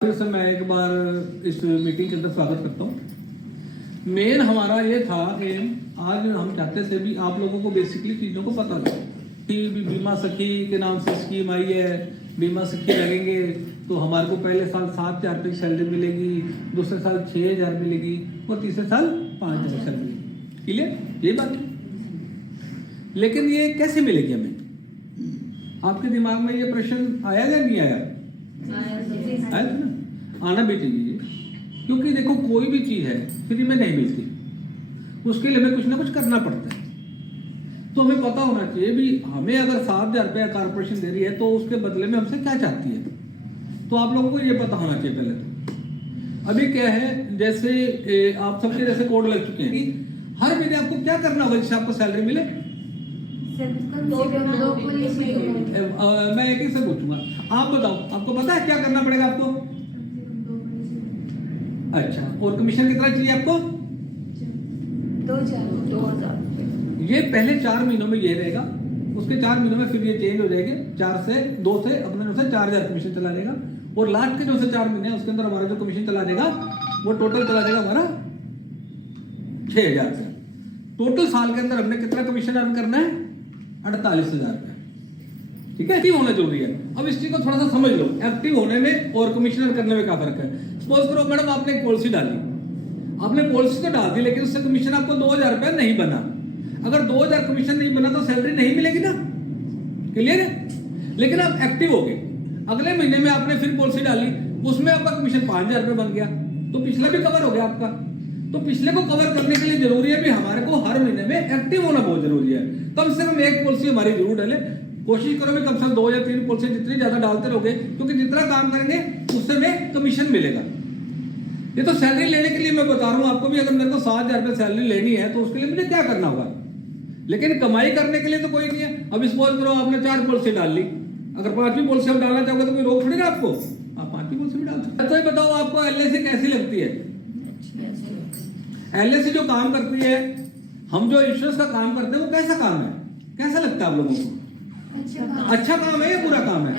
फिर से मैं एक बार इस मीटिंग के अंदर स्वागत करता हूँ। मेन हमारा ये था एम, आज हम चाहते थे भी आप लोगों को बेसिकली चीज़ों को पता लगे कि बीमा सखी के नाम से स्कीम आई है, बीमा सखी लगेंगे तो हमारे को पहले साल 7,000 रुपये की सैलरी मिलेगी, दूसरे साल 6,000 मिलेगी और तीसरे साल 5,000 सैलरी मिलेगी। क्लियर? ये बात है। लेकिन ये कैसे मिलेगी हमें? आपके दिमाग में ये प्रश्न आया या नहीं आया? आया था ना? आना भी चाहिए, क्योंकि देखो कोई भी चीज है फ्री में नहीं मिलती, उसके लिए हमें कुछ ना कुछ करना पड़ता है। तो हमें पता होना चाहिए भी हमें अगर 7,000 रुपया कारपोरेशन दे रही है तो उसके बदले में हमसे क्या चाहती है, तो आप लोगों को ये पता होना चाहिए पहले तो। अभी क्या है, जैसे आप सबके जैसे कोड लग चुके हैं कि हर महीने आपको क्या करना होगा जिससे आपको सैलरी मिले। मैं एक ही से पूछूंगा, आप बताओ आपको पता है क्या करना पड़ेगा आपको? अच्छा, और कमीशन कितना चाहिए आपको? 2,000। ये पहले 4 महीनों में ये रहेगा, उसके 4 महीनों में फिर ये चेंज हो जाएंगे, 2 से अपने 4,000 कमीशन चला जाएगा, और लास्ट के जो से 4 महीने उसके अंदर हमारा जो कमीशन चला जाएगा वो टोटल चला जाएगा हमारा 6,000 से। टोटल साल के अंदर हमने कितना कमीशन अर्न करना है? 48,000 रुपया। ठीक है, एक्टिव होना जरूरी है। अब इस चीज को थोड़ा सा समझ लो, एक्टिव होने में और कमीशन अर्न करने में क्या फर्क है। सपोज करो मैडम आपने एक पॉलिसी डाली, आपने पॉलिसी तो डाल दी लेकिन उससे कमीशन आपको 2,000 रुपया नहीं बना। अगर 2,000 कमीशन नहीं बना तो सैलरी नहीं मिलेगी ना। क्लियर है? लेकिन आप एक्टिव हो गए, अगले महीने में आपने फिर पॉलिसी डाली, उसमें आपका कमीशन 5,000 रुपये बन गया, तो पिछला भी कवर हो गया आपका। तो पिछले को कवर करने के लिए जरूरी है भी हमारे को हर महीने में एक्टिव होना बहुत जरूरी है। कम से कम एक पॉलिसी हमारी जरूर डाले, कोशिश करो भी कम से कम 2 या 3 पॉलिसी जितनी ज्यादा डालते रहोगे, क्योंकि जितना काम करेंगे उससे में कमीशन मिलेगा। ये तो सैलरी लेने के लिए मैं बता रहा हूँ आपको भी, अगर मेरे को 7,000 रुपये सैलरी लेनी है तो उसके लिए मुझे क्या करना होगा। लेकिन कमाई करने के लिए तो कोई नहीं है। अब सपोज करो आपने 4 पॉलिसी डाल ली, अगर 5वीं पॉलिसी आप डालना चाहोगे तो कोई रोक थोड़ी ना आपको, आप 5वीं पॉलिसी भी डाल सकते। तो ये बताओ आपको एलआईसी कैसी लगती है? एलआईसी जो काम करती है, हम जो इंश्योरेंस का काम करते हैं वो कैसा काम है, कैसा लगता है आप लोगों को? अच्छा काम है या बुरा काम है?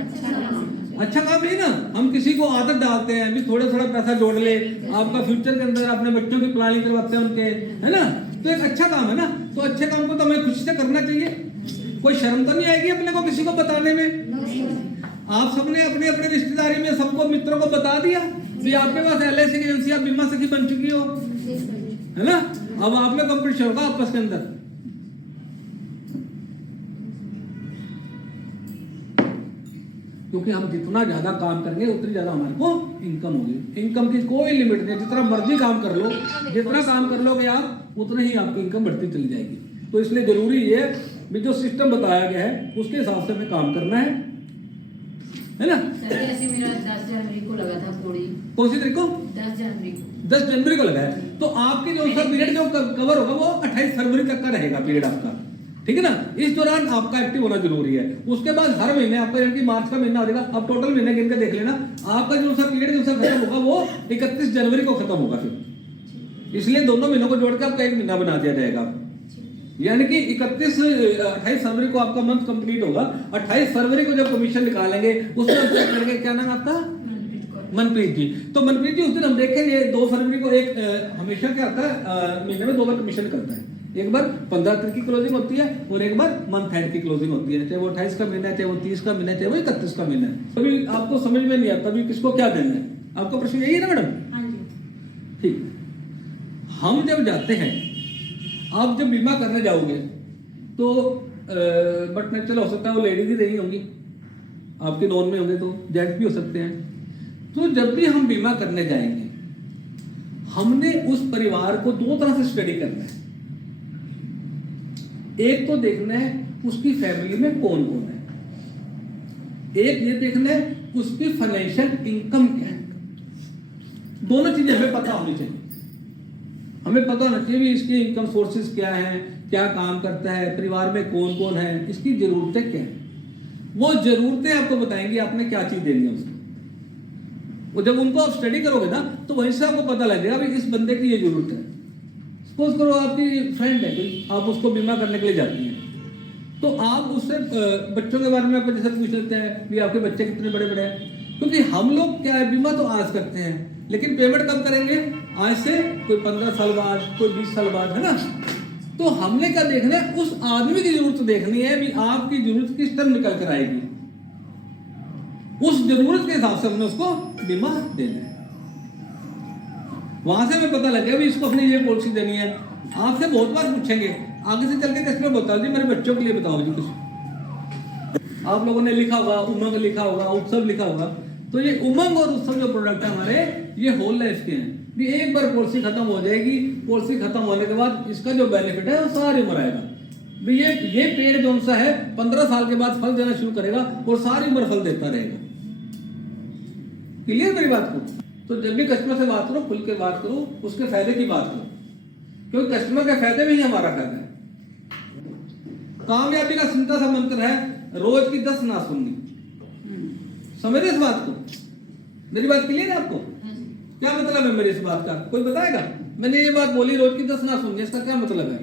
अच्छा काम है ना। हम किसी को आदत डालते हैं भी थोड़ा थोड़ा पैसा जोड़ ले, आपका फ्यूचर के अंदर अपने बच्चों की प्लानिंग करवाते हैं उनके, है ना, तो एक अच्छा काम है ना। तो अच्छे काम को तो हमें खुशी से करना चाहिए, कोई शर्म तो नहीं आएगी अपने को किसी को बताने में। आप सबने अपने अपने रिश्तेदारी में सबको मित्रों को बता दिया कि आपके पास एलआईसी की एजेंसी, आप बीमा सखी बन चुकी हो, है ना। अब आप में कंपटीशन होगा आपस के अंदर। क्योंकि हम जितना ज्यादा काम करेंगे उतनी ज्यादा हमारे को इनकम होगी। इनकम की कोई लिमिट नहीं, जितना मर्जी काम कर लो, जितना काम कर लोगे आप उतनी ही आपकी इनकम बढ़ती चली जाएगी। तो इसलिए जरूरी है भी जो सिस्टम बताया गया है उसके हिसाब से हमें काम करना है ना। ऐसे मेरा 10 जनवरी को लगा था पूरी। कौन सी तारीख को? 10 जनवरी को। 10 जनवरी को लगा है, तो आपके जो सा पीरियड जो कवर होगा वो 28 फरवरी तक का रहेगा पीरियड आपका। ठीक है ना। इस दौरान आपका एक्टिव होना जरूरी है। उसके बाद हर महीने आपका, यानी कि मार्च का महीना हो जाएगा, अब टोटल महीने गिन के देख लेना, आपका जो सा पीरियड जो सा खत्म होगा वो 31 जनवरी को खत्म होगा फिर। इसलिए दोनों महीनों को जोड़ के आपका एक महीना बना दिया जाएगा, यानी कि 28 फरवरी को आपका मंथ कंप्लीट होगा। 28 फरवरी को जब कमीशन निकालेंगे उसमें हम चेक करेंगे, क्या नाम आपका? मनप्रीत जी। तो मनप्रीत जी उस दिन हम देखेंगे 2 फरवरी को एक हमेशा क्या होता है, महीने में 2 बार कमीशन निकलता है। एक बार 15 तारीख की क्लोजिंग होती है और एक बार मंथ एंड की क्लोजिंग होती है, चाहे वो 28 का महीना है, चाहे वो 30 का महीना है, चाहे वो 31 का महीना है। तभी आपको समझ में नहीं आता भी किसको क्या देना है। आपका प्रश्न यही है ना मैडम? हाँ जी। ठीक। हम जब जाते हैं, आप जब बीमा करने जाओगे तो बट नेचुरल हो सकता है वो लेडीज ही रही होंगी, आपके नॉन में होंगे तो जेंट्स भी हो सकते हैं। तो जब भी हम बीमा करने जाएंगे हमने उस परिवार को 2 तरह से स्टडी करना है। एक तो देखना है उसकी फैमिली में कौन कौन है, एक ये देखना है उसकी फाइनेंशियल इनकम क्या है। दोनों चीजें हमें पता होनी चाहिए। हमें पता होना चाहिए भी इसकी इनकम सोर्सेज क्या है, क्या काम करता है, परिवार में कौन कौन है, इसकी जरूरतें क्या है। वो जरूरतें आपको बताएंगे आपने क्या चीज देनी है उसको। वो जब उनको आप स्टडी करोगे ना तो वहीं से आपको पता लग जाएगा इस बंदे की ये जरूरत है। सपोज करो आपकी फ्रेंड है कोई, आप उसको बीमा करने के लिए जाती हैं, तो आप उससे बच्चों के बारे में आप जैसे पूछ लेते हैं कि आपके बच्चे कितने बड़े बड़े हैं, क्योंकि हम लोग क्या है, बीमा तो आज करते हैं, लेकिन पेमेंट कब करेंगे? आज से कोई 15 साल बाद, कोई 20 साल बाद, है ना। तो हमने क्या देखना है, उस आदमी की जरूरत देखनी है भी आपकी जरूरत किस टर्म निकल कर आएगी, उस जरूरत के हिसाब से हमने उसको बीमा देना है। वहां से हमें पता लग गया भी इसको अपनी ये पॉलिसी देनी है। आपसे बहुत बार पूछेंगे, आगे से चल के कस्टमर बताओ जी मेरे बच्चों के लिए बताओ जी कुछ। आप लोगों ने लिखा होगा, उमंग लिखा होगा, उत्सव लिखा होगा। तो ये उमंग और उत्सव जो प्रोडक्ट है हमारे, ये होल लाइफ के हैं भी। एक बार पॉलिसी खत्म हो जाएगी, पॉलिसी खत्म होने के बाद इसका जो बेनिफिट है वो सारी उम्र आएगा भी। ये पेड़ जो सा है 15 साल के बाद फल देना शुरू करेगा और सारी उम्र फल देता रहेगा। क्लियर मेरी बात को? तो जब भी कस्टमर से बात करो, खुल के बात करो, उसके फायदे की बात करो, क्योंकि कस्टमर के फायदे में ही हमारा फायदा है। कामयाबी का सिंपल सा मंत्र है, रोज की 10 ना सुननी। समझ रहे इस बात को? मेरी बात क्लियर है आपको? क्या मतलब है मेरी इस बात का? कोई बताएगा? मैंने ये बात बोली, रोज की 10 ना सुननी, इसका क्या मतलब है?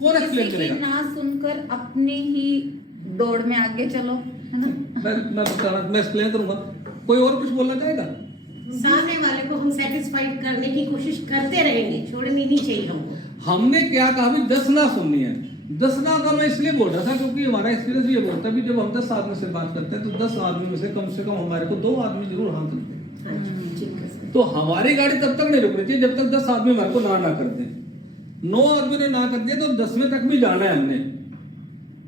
कौन एक्सप्लेन करेगा? ना सुनकर अपने ही दौड़ में आगे चलो, है ना। मैं एक्सप्लेन करूंगा। कोई और कुछ बोलना चाहेगा? सामने वाले को हम सेटिस्फाइड करने की कोशिश करते रहेंगे, छोड़नी नहीं चाहिए हमको। हमने क्या कहा भी 10 ना सुननी है। 10 ना का मैं इसलिए बोल रहा था क्योंकि हमारा एक्सपीरियंस ये बोलता है भी जब हम 10 आदमी से बात करते हैं तो 10 आदमी में से कम हमारे को 2 आदमी जरूर हाँ करते हैं। हाँ जी, ठीक है। तो हमारी गाड़ी तब तक नहीं रुकनी चाहिए जब तक 10 आदमी हमारे को ना करते हैं। 9 आदमी ने ना कर दिया तो 10वें तक भी जाना है हमने।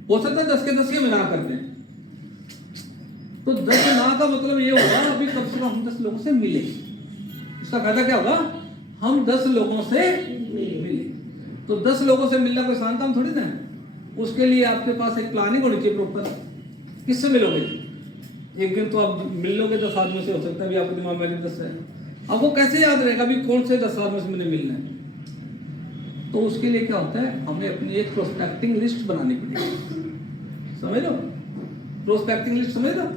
हो सकता है 10 के 10 में ना करते हैं। तो 10 ना का मतलब ये होगा अभी कम से कम हम 10 लोगों से मिले। इसका फायदा क्या होगा? हम 10 लोगों से मिले। तो 10 लोगों से मिलना कोई आसान काम थोड़ी ना है। उसके लिए आपके पास एक प्लानिंग होनी चाहिए प्रॉपर। किससे मिलोगे? एक दिन तो आप मिल लोगे 10 आदमी से, हो सकता है भी आपके दिमाग में 10 है। अब वो कैसे याद रहेगा भी कौन से 10 आदमी से मैंने मिलना है? तो उसके लिए क्या होता है, हमें अपनी एक प्रोस्पेक्टिंग लिस्ट बनानी पड़ेगी। समझ लो? प्रोस्पेक्टिंग लिस्ट समझ लो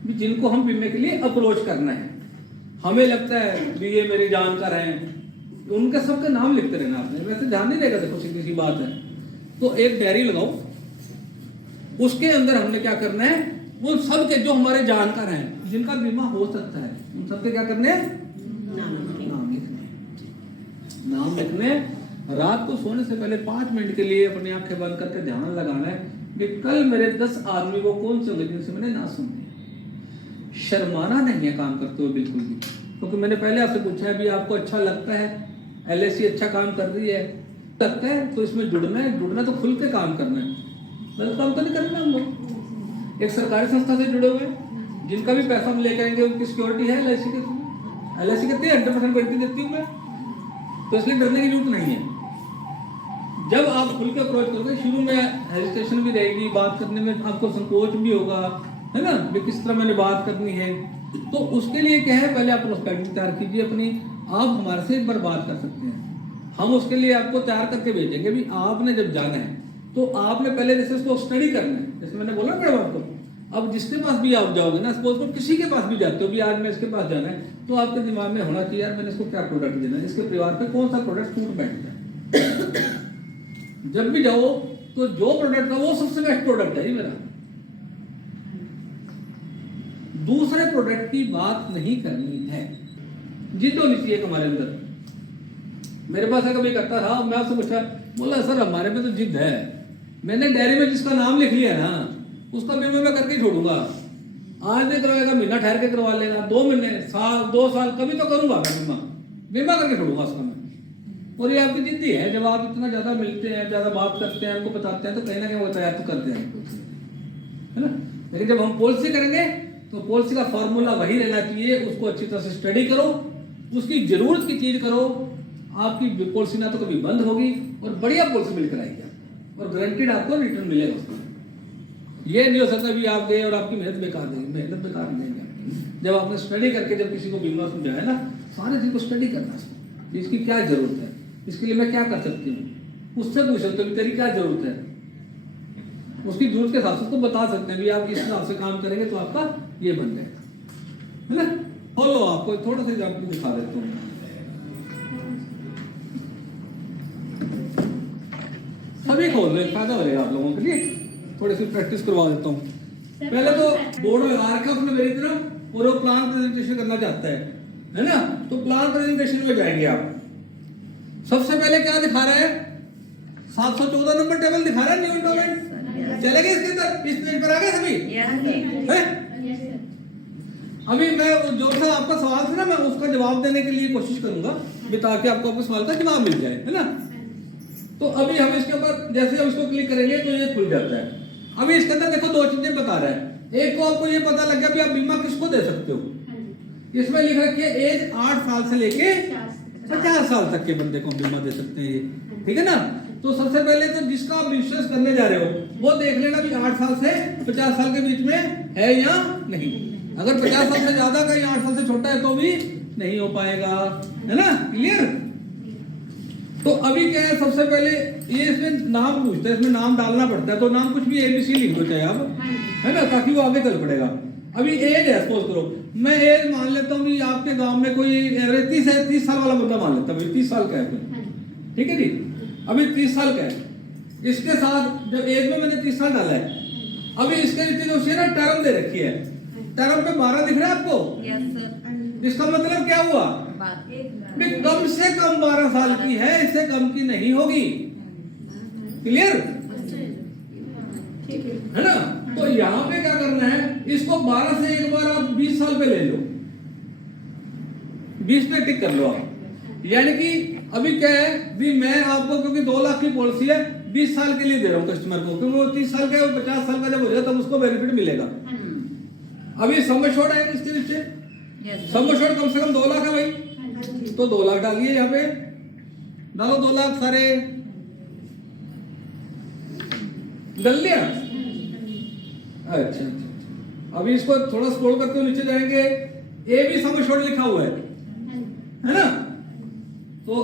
भी जिनको हम बीमे के लिए अप्रोच करना है। हमें लगता है भी ये मेरे जानकार हैं, उनके सबके नाम लिखते रहना आपने। वैसे ध्यान नहीं रहेगा, देखो सीधी सी बात है। तो एक डायरी लगाओ, उसके अंदर हमने क्या करना है, वो सब के जो हमारे जानकार हैं, जिनका बीमा हो सकता है, उन सबके क्या करने हैं? नाम लिखने। नाम लिखने। रात को सोने से पहले 5 मिनट के लिए अपनी आंखें बंद करके ध्यान लगाना है कि कल मेरे 10 आदमी को कौन से होंगे जिनसे मैंने ना सुनी। शर्माना नहीं है काम करते हुए बिल्कुल भी, क्योंकि मैंने पहले आपसे पूछा है भी आपको अच्छा लगता है, LIC अच्छा काम कर रही है, लगता है तो इसमें जुड़ना है। जुड़ना तो खुल के काम करना है, गलत काम तो नहीं करना। हम लोग एक सरकारी संस्था से जुड़े हुए हैं, जिनका भी पैसा हम लेकर आएंगे उनकी सिक्योरिटी है LIC के थ्रू। LIC कहती है 100% गारंटी देती हूँ मैं, तो इसलिए डरने की जरूरत नहीं है। जब आप खुल के अप्रोच करोगे, शुरू में हेजिटेशन भी रहेगी, बात करने में आपको संकोच भी होगा, है ना, भी किस तरह मैंने बात करनी है। तो उसके लिए क्या है, पहले आप प्रोस्पेक्टिव तैयार कीजिए अपनी। आप हमारे से एक बार बात कर सकते हैं, हम उसके लिए आपको तैयार करके भेजेंगे भी। आपने जब जाना है तो आपने पहले जैसे उसको स्टडी करना है, जैसे मैंने बोला मैडम आपको। अब जिसके पास भी आप जाओगे ना, सपोज को किसी के पास भी जाते हो भी आज मैं इसके पास जाना है, तो आपके दिमाग में होना चाहिए यार मैंने इसको क्या प्रोडक्ट देना है, इसके परिवार पे कौन सा प्रोडक्ट सूट बैठता है। जब भी जाओ तो जो प्रोडक्ट है वो सबसे बेस्ट प्रोडक्ट है मेरा। दूसरे प्रोडक्ट की बात नहीं करनी है। जिद होनी चाहिए हमारे अंदर। मेरे पास है कभी करता था, मैं आपसे पूछा, बोला सर हमारे में तो जिद है, मैंने डायरी में जिसका नाम लिख लिया ना उसका बीमा मैं करके ही छोड़ूंगा। आज नहीं करवाएगा, महीना ठहर के करवा लेगा, 2 महीने, साल, 2 साल, कभी तो करूंगा मैं बीमा करके छोड़ूंगा उसका मैं। और ये आपकी जिद्दी है। जब आप इतना ज्यादा मिलते हैं, ज्यादा बात करते हैं, उनको बताते हैं, तो कहीं ना कहीं वो तैयार तो करते हैं, है ना। लेकिन जब हम पॉलिसी करेंगे तो पॉलिसी का फॉर्मूला वही रहना चाहिए। उसको अच्छी तरह से स्टडी करो, उसकी जरूरत की चीज करो। आपकी पॉलिसी ना तो कभी बंद होगी और बढ़िया पॉलिसी मिलकर आएगी, और गारंटीड आपको रिटर्न मिलेगा उसका। ये नहीं हो सकता भी आप गए और आपकी मेहनत बेकार गई। मेहनत बेकार नहीं जाएगी। जब आपने स्टडी करके जब किसी को बीमा समझाया ना, सारे चीज को स्टडी करना है, इसकी क्या जरूरत है, इसके लिए मैं क्या कर सकती हूँ, उससे पूछ सकते हो तेरी क्या जरूरत है। उसकी जरूरत के हिसाब से तो बता सकते हैं भी आप इस हिसाब से काम करेंगे तो आपका ये बन जाएगा, है ना। खोलो, आपको थोड़ा सा एग्जाम्पल दिखा देता हूँ। सभी खोल रहे, फायदा हो जाएगा आप लोगों के लिए। थोड़ी सी प्रैक्टिस करवा देता हूँ। पहले तो बोर्ड लगा रखा उसमें मेरी तरफ और वो प्लान प्रेजेंटेशन करना चाहता है ना, तो प्लान प्रेजेंटेशन में जाएंगे आप। सबसे पहले क्या दिखा रहा है, 714 नंबर टेबल दिखा रहा है, न्यू इंडोमेंट चलेगा इसके अंदर, इस पेज पर आ गए सभी हैं? अभी मैं जो सा आपका सवाल था ना, मैं उसका जवाब देने के लिए कोशिश करूंगा ताकि आपको आपके सवाल का जवाब मिल जाए, है ना। तो अभी हम इसके ऊपर जैसे हम इसको क्लिक करेंगे तो ये खुल जाता है। अभी इसके अंदर देखो दो चीजें बता रहा है। एक को आपको ये पता लग गया भी आप बीमा किसको दे सकते हो, इसमें लिख रखी है एज 8 साल से लेके 50 साल तक के बंदे को बीमा दे सकते हैं ये, ठीक है ना। तो सबसे पहले तो जिसका आप इंश्योरेंस करने जा रहे हो वो देख लेना भी 8 साल से 50 साल के बीच में है या नहीं। अगर 50 साल से ज्यादा का या 8 साल से छोटा है तो भी नहीं हो पाएगा, है ना, क्लियर। तो अभी क्या है, सबसे पहले ये इसमें नाम पूछता है, इसमें नाम डालना पड़ता है, तो नाम कुछ भी ABC लिख दो चाहे आप, है ना, ताकि वो आगे चल पड़ेगा। अभी एज है, सपोज करो मैं एज मान लेता हूँ कि आपके गांव में कोई एवरेज 30 साल वाला बंदा मान लेता हूँ, 30 साल का है कोई, ठीक है जी। अभी 30 साल का है, इसके साथ जब एज में मैंने 30 साल डाला है, अभी इसके नीचे जो ना टर्म दे रखी है, टर्म पे 12 दिख रहा है आपको। Yes sir. इसका मतलब क्या हुआ, कम से कम 12 साल की है, इससे कम की नहीं होगी, क्लियर है ना। तो यहाँ पे क्या करना है, इसको 12 से एक बार आप 20 साल पे ले लो, 20 पे टिक कर लो आप। यानी कि अभी क्या है भी मैं आपको, क्योंकि 2 लाख की पॉलिसी है, 20 साल के लिए दे रहा हूँ कस्टमर को, क्योंकि वो 30 साल का 50 साल का जब हो जाए तब उसको बेनिफिट मिलेगा। अभी सम एश्योर्ड है इसके नीचे, सम एश्योर्ड कम से कम 2 लाख है भाई, तो 2 लाख डालिए, यहाँ पे डालो 2 लाख सारे, डाल लिया। अच्छा, अभी इसको थोड़ा स्क्रॉल करते हुए नीचे जाएंगे, ए भी सम एश्योर्ड लिखा हुआ है ना, तो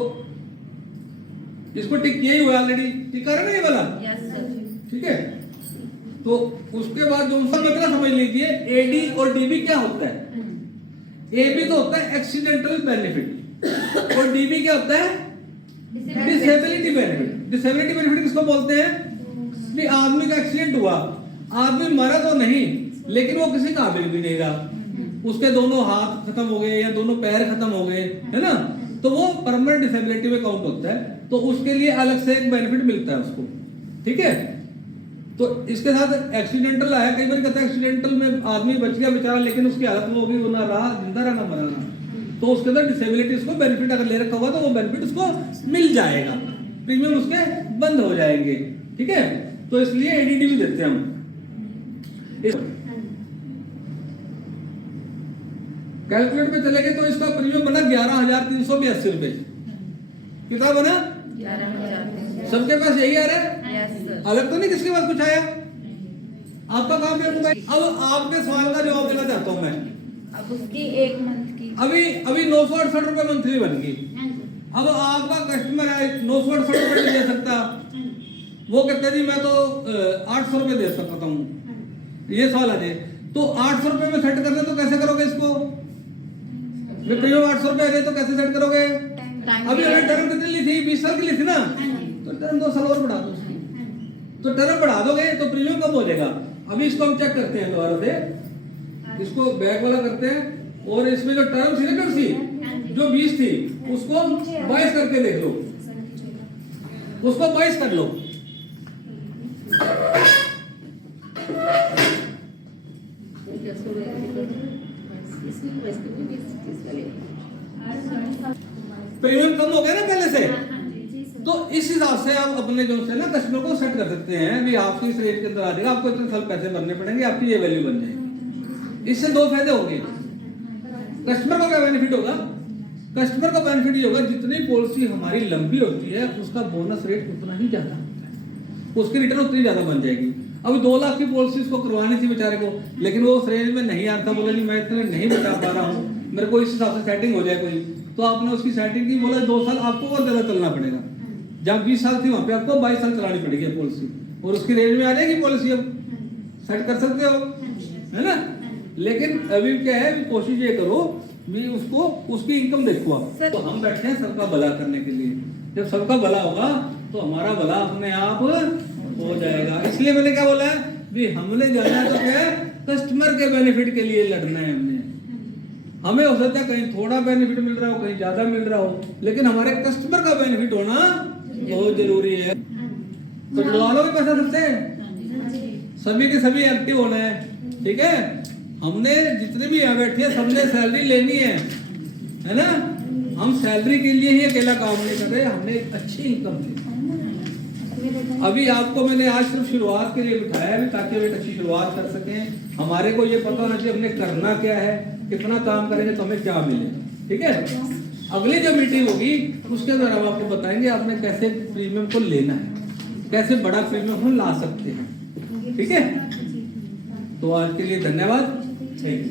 इसको टिक किया ही हुआ ऑलरेडी, टिक कर रहे ना ये वाला, ठीक है। तो उसके बाद जो उसका मतलब समझ लीजिए, एडी और डीबी क्या होता है। एबी तो होता है एक्सीडेंटल बेनिफिट और डीबी क्या होता है, डिसेबिलिटी बेनिफिट। डिसेबिलिटी बेनिफिट किसको बोलते हैं, कि आदमी का एक्सीडेंट हुआ, आदमी मरा तो नहीं लेकिन वो किसी काबिल भी नहीं रहा, उसके दोनों हाथ खत्म हो गए या दोनों पैर खत्म हो गए, है ना, तो वो परमानेंट डिसेबिलिटी में काउंट होता है, तो उसके लिए अलग से एक बेनिफिट मिलता है उसको, ठीक है। तो इसके साथ एक्सीडेंटल आया, कई बार कहता है एक्सीडेंटल में आदमी बच गया बेचारा, लेकिन उसकी हालत वो होगी, वो ना रहा जिंदा रहा ना मरा रहा, तो उसके अंदर डिसेबिलिटी उसको बेनिफिट अगर ले रखा हुआ तो वो बेनिफिट उसको मिल जाएगा, प्रीमियम उसके बंद हो जाएंगे, ठीक है। तो इसलिए एडीडी भी देते हैं हम। कैलकुलेट पे चले गए तो इसका प्रीमियम बना 11,382 रुपए। कितना बना, 11,000। सबके पास यही आ रहा है, यस अलग तो नहीं किसके पास कुछ आया। आपका काम है भाई। अब आपके सवाल का जवाब देना चाहता हूं मैं। अब उसकी 1 मंथ की अभी 968 रुपए मंथली बन गई। अब आपका कस्टमर है 968 रुपए नहीं दे सकता, वो कहते जी मैं तो 800 रुपए दे सकता हूँ, ये सवाल आ जाए तो 800 रुपए में सेट करना तो कैसे करोगे इसको, प्रीमियम 800 रुपए है तो कैसे सेट करोगे। अभी हमें टर्म कितनी ली थी, 20 साल की ली थी ना, तो टर्म 2 साल और बढ़ा दो, तो टर्म बढ़ा दोगे तो प्रीमियम कम हो जाएगा। अभी इसको हम चेक करते हैं दोबारा से, इसको बैक वाला करते हैं, और इसमें जो टर्म थी ना जो 20 थी उसको 22 करके देख लो, उसको 22 कर लो। प्रीमियम कम हो गया ना पहले से, तो इस हिसाब से आप अपने जो से ना कस्टमर को सेट कर सकते हैं भी आपकी इस रेट के अंदर आ जाएगा, आपको इतने साल पैसे भरने पड़ेंगे, आपकी ये वैल्यू बन जाएगी। इससे 2 फायदे होंगे। कस्टमर को क्या बेनिफिट होगा, कस्टमर का बेनिफिट ये होगा जितनी पॉलिसी हमारी लंबी होती है उसका बोनस रेट उतना ही ज्यादा होता है, उसकी रिटर्न उतनी ज्यादा बन जाएगी। अभी 2 लाख की पॉलिसी उसको करवानी थी बेचारे को, लेकिन वो उस रेंज में नहीं आता, बोला नहीं मैं इतने नहीं बचा पा रहा हूँ, मेरे को इस हिसाब से सेटिंग हो जाए कोई, तो आपने उसकी सेटिंग की, बोला 2 साल आपको और ज्यादा चलना पड़ेगा, जहाँ 20 साल थी वहां पे आपको 22 साल चलानी पड़ेगी पॉलिसी, और उसकी रेंज में आ जाएगी पॉलिसी, अब सेट कर सकते हो, है ना। लेकिन अभी क्या है, कोशिश ये करो भी उसको उसकी इनकम देखो आप। तो हम बैठे हैं सबका भला करने के लिए, जब सबका भला होगा तो हमारा भला अपने आप हो जाएगा। इसलिए मैंने क्या बोला है भी हमने जाना तो क्या है, कस्टमर के बेनिफिट के लिए लड़ना है हमने। हमें हो सकता है कहीं थोड़ा बेनिफिट मिल रहा हो, कहीं ज्यादा मिल रहा हो, लेकिन हमारे कस्टमर का बेनिफिट होना बहुत जरूरी है। तो जुड़वा लो भी पैसा सबसे, सभी के सभी एक्टिव होना है, ठीक है। हमने जितने भी यहाँ बैठे हैं सबने सैलरी लेनी है ना। हम सैलरी के लिए ही अकेला काम नहीं कर रहे, हमने एक अच्छी इनकम दी। अभी आपको मैंने आज सिर्फ शुरुआत के लिए बिठाया है ताकि हम एक अच्छी शुरुआत कर सकें। हमारे को ये पता होना चाहिए हमने करना क्या है, कितना काम करेंगे तो हमें क्या मिलेगा, ठीक है। अगली जो मीटिंग होगी उसके दौरान हम आपको बताएंगे आपने कैसे प्रीमियम को लेना है, कैसे बड़ा प्रीमियम हम ला सकते हैं, ठीक है। तो आज के लिए धन्यवाद। Thank you.